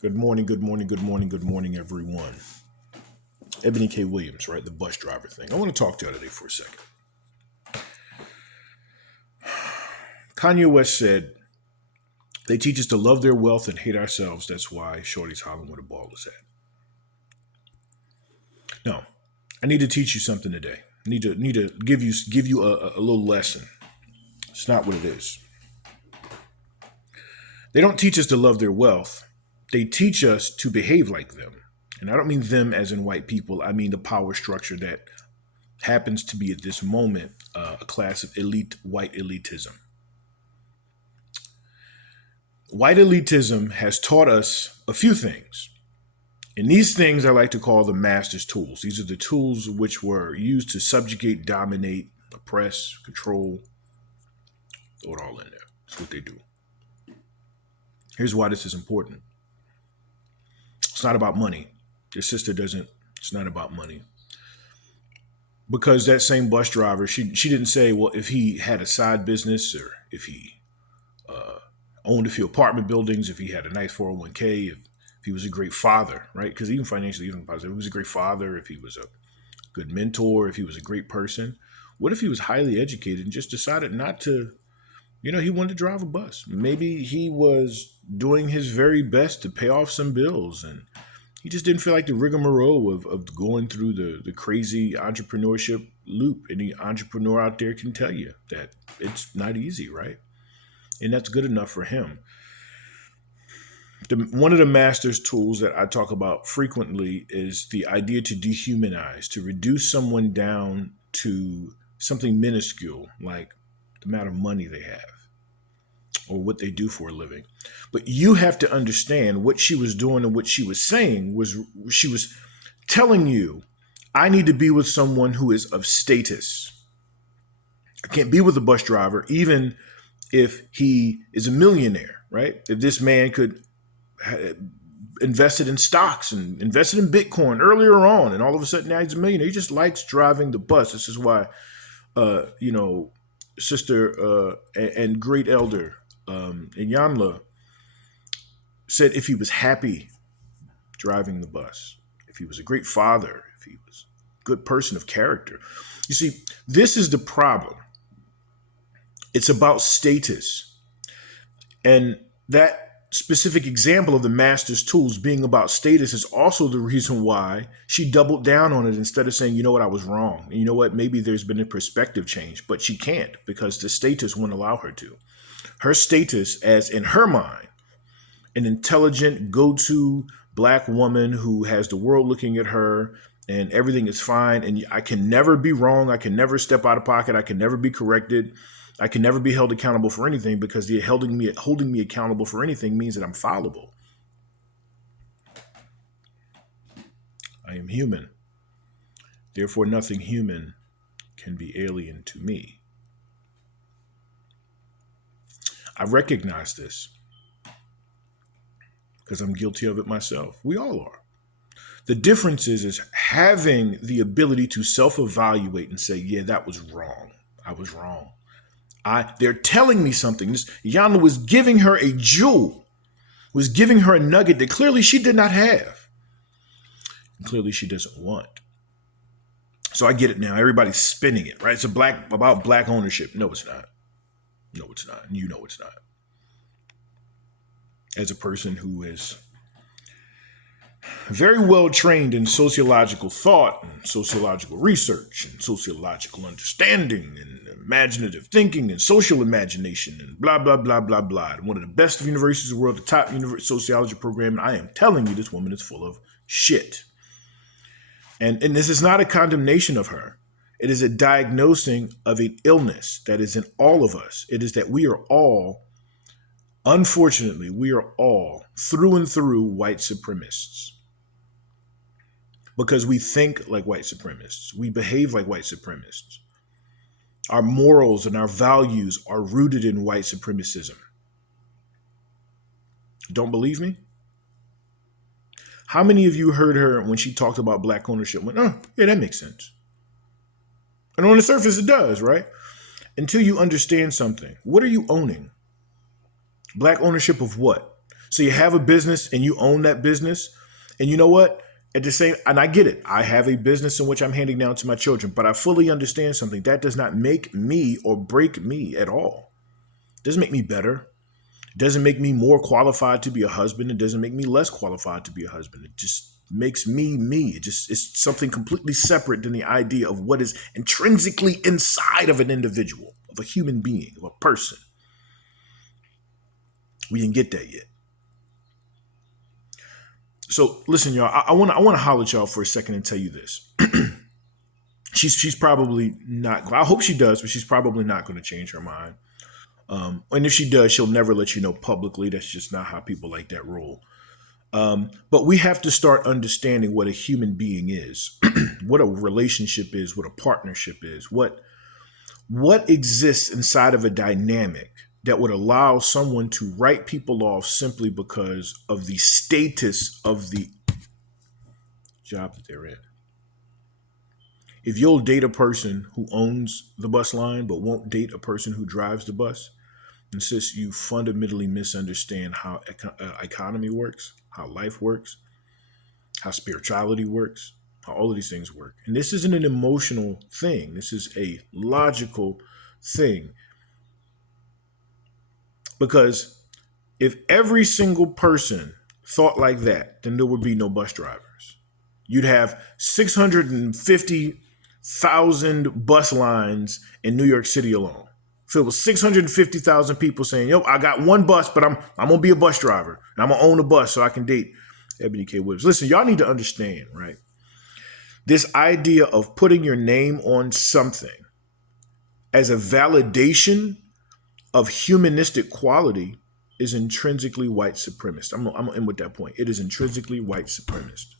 Good morning, good morning, good morning, good morning, everyone. Ebony K. Williams, right? The bus driver thing. I want to talk to you today for a second. Kanye West said, they teach us to love their wealth and hate ourselves. That's why Shorty's hollering where the ball is at. No, I need to teach you something today. I need to give you a little lesson. It's not what it is. They don't teach us to love their wealth. They teach us to behave like them. And I don't mean them as in white people. I mean the power structure that happens to be at this moment a class of elite white elitism. White elitism has taught us a few things. And these things I like to call the master's tools. These are the tools which were used to subjugate, dominate, oppress, control. Throw it all in there. That's what they do. Here's why this is important. It's not about money. Your sister doesn't, it's not about money. Because that same bus driver, she didn't say, well, if he had a side business or if he owned a few apartment buildings, if he had a nice 401k, if he was a great father, right? Because even financially, even positive, if he was a great father, if he was a good mentor, if he was a great person. What if he was highly educated and just decided not to, he wanted to drive a bus. Maybe he was doing his very best to pay off some bills and he just didn't feel like the rigmarole of going through the crazy entrepreneurship loop. Any entrepreneur out there can tell you that it's not easy, right? And that's good enough for him. One of the master's tools that I talk about frequently is the idea to dehumanize, to reduce someone down to something minuscule, like the amount of money they have or what they do for a living. But you have to understand what she was doing and what she was saying was she was telling you, I need to be with someone who is of status. I can't be with a bus driver, even if he is a millionaire, right? If this man could invested in stocks and invested in Bitcoin earlier on, and all of a sudden now he's a millionaire. He just likes driving the bus. This is why, sister and great elder Iyanla said if he was happy driving the bus, if he was a great father, if he was a good person of character. You see, this is the problem. It's about status. And that specific example of the master's tools being about status is also the reason why she doubled down on it instead of saying, you know what, I was wrong. And you know what, maybe there's been a perspective change, but she can't because the status won't allow her to. Her status as, in her mind, an intelligent, go-to black woman who has the world looking at her and everything is fine. And I can never be wrong. I can never step out of pocket. I can never be corrected. I can never be held accountable for anything because the holding me accountable for anything means that I'm fallible. I am human. Therefore, nothing human can be alien to me. I recognize this because I'm guilty of it myself. We all are. The difference is having the ability to self-evaluate and say, yeah, that was wrong. I was wrong. They're telling me something. This Yana was giving her a jewel, was giving her a nugget that clearly she did not have. And clearly she doesn't want. So I get it now. Everybody's spinning it, right? It's about black ownership. No, it's not. No, it's not. You know it's not. As a person who is very well trained in sociological thought and sociological research and sociological understanding and imaginative thinking and social imagination and blah, blah, blah, blah, blah. One of the best universities in the world, the top sociology program. And I am telling you, this woman is full of shit. And this is not a condemnation of her. It is a diagnosing of an illness that is in all of us. It is that we are all, unfortunately, we are all through and through white supremacists. Because we think like white supremacists. We behave like white supremacists. Our morals and our values are rooted in white supremacism. Don't believe me? How many of you heard her when she talked about black ownership went, oh, yeah, that makes sense. And on the surface, it does, right? Until you understand something. What are you owning? Black ownership of what? So you have a business and you own that business. And you know what? At the same, and I get it. I have a business in which I'm handing down to my children, but I fully understand something. That does not make me or break me at all. It doesn't make me better. It doesn't make me more qualified to be a husband. It doesn't make me less qualified to be a husband. It just makes me me. It's something completely separate than the idea of what is intrinsically inside of an individual, of a human being, of a person. We didn't get that yet. So listen, y'all. I want to holler at y'all for a second and tell you this. She's probably not. I hope she does, but she's probably not going to change her mind. And if she does, she'll never let you know publicly. That's just not how people like that roll. But we have to start understanding what a human being is, what a relationship is, what a partnership is, what exists inside of a dynamic that would allow someone to write people off simply because of the status of the job that they're in. If you'll date a person who owns the bus line but won't date a person who drives the bus, insists you fundamentally misunderstand how economy works, how life works, how spirituality works, how all of these things work. And this isn't an emotional thing. This is a logical thing. Because if every single person thought like that, then there would be no bus drivers. You'd have 650,000 bus lines in New York City alone. Filled with 650,000 people saying, yo, I got one bus, but I'm going to be a bus driver. And I'm going to own a bus so I can date Ebony K. Williams. Listen, y'all need to understand, right? This idea of putting your name on something as a validation of humanistic quality is intrinsically white supremacist. I'm going to end with that point. It is intrinsically white supremacist.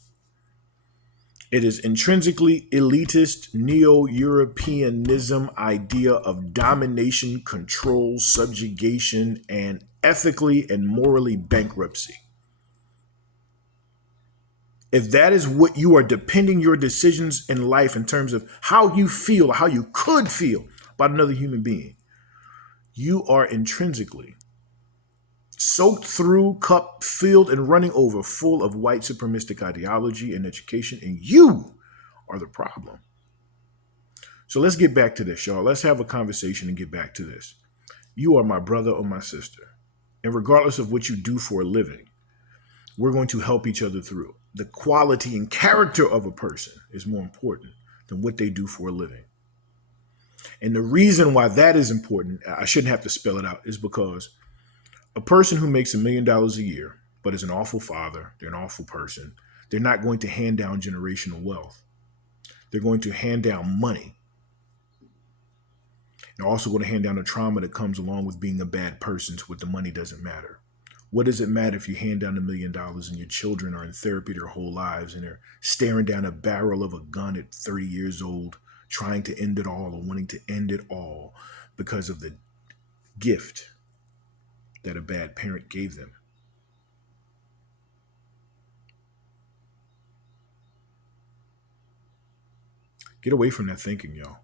It is intrinsically elitist neo-Europeanism idea of domination, control, subjugation, and ethically and morally bankruptcy. If that is what you are depending your decisions in life in terms of how you feel, or how you could feel about another human being, you are intrinsically soaked through, cup filled, and running over full of white supremacistic ideology and education, and you are the problem. So let's get back to this, y'all. Let's have a conversation and get back to this. You are my brother or my sister. And regardless of what you do for a living, we're going to help each other through. The quality and character of a person is more important than what they do for a living. And the reason why that is important, I shouldn't have to spell it out, is because a person who makes $1 million a year, but is an awful father, they're an awful person, they're not going to hand down generational wealth. They're going to hand down money. They're also going to hand down the trauma that comes along with being a bad person, so what the money doesn't matter. What does it matter if you hand down $1 million and your children are in therapy their whole lives and they're staring down a barrel of a gun at 30 years old, trying to end it all or wanting to end it all because of the gift that a bad parent gave them? Get away from that thinking, y'all.